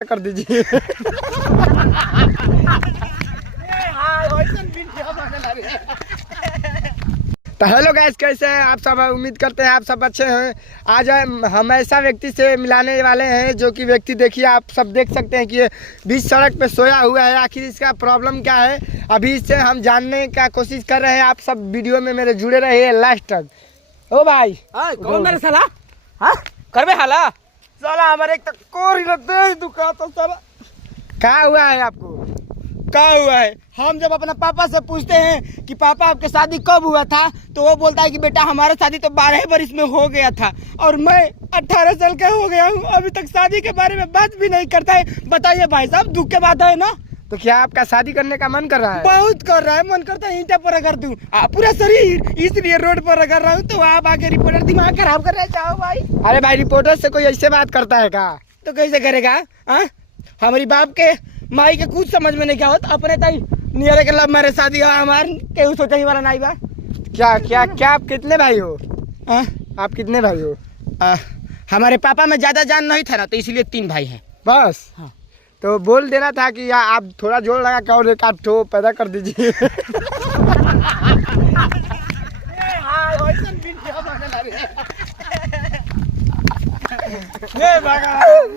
कर दीजिए। तो हेलो गाइस, कैसे हैं आप सब? उम्मीद करते हैं आप सब अच्छे हैं। आज हम ऐसा व्यक्ति से मिलाने वाले हैं जो कि व्यक्ति देखिए आप सब देख सकते हैं कि ये बीच सड़क पे सोया हुआ है। आखिर इसका प्रॉब्लम क्या है अभी इससे हम जानने का कोशिश कर रहे हैं। आप सब वीडियो में मेरे जुड़े रहिए लास्ट तक। ओ भाई कौन मेरे साला? हाँ करबे हाला साला हमारे एक तक कोर ही लगते दुखा तो साला। क्या हुआ है आपको? क्या हुआ है? हम जब अपना पापा से पूछते हैं कि पापा आपके शादी कब हुआ था, तो वो बोलता है कि बेटा हमारा शादी तो 12 बरस में हो गया था और मैं 18 साल का हो गया हूँ, अभी तक शादी के बारे में बात भी नहीं करता है। बताइए भाई साहब, दुख के बात है ना। तो क्या आपका शादी करने का मन कर रहा है? बहुत कर रहा है, मन करता है ईंटा पर रगड़ दूं पूरा शरीर, इसलिए रोड पर रगड़ रहा हूँ। तो आप आके रिपोर्टर दिमाग खराब कर रहे जाओ भाई। अरे भाई, रिपोर्टर से कोई ऐसे बात करता है क्या? तो कैसे करेगा? हमारी बाप के माई के कुछ समझ में नहीं क्या होता। अपने तई नियर के लव मैरिज शादी हमार केहू सोचा ही वाला नहीं बा। क्या क्या क्या आप कितने भाई हो? आप कितने भाई हो? हमारे पापा में ज्यादा जान नहीं था ना, तो इसलिए 3 भाई हैं बस। हाँ। तो बोल देना था कि आप थोड़ा जोर लगा के और एक आध ठो पैदा कर दीजिए। ये भगवान।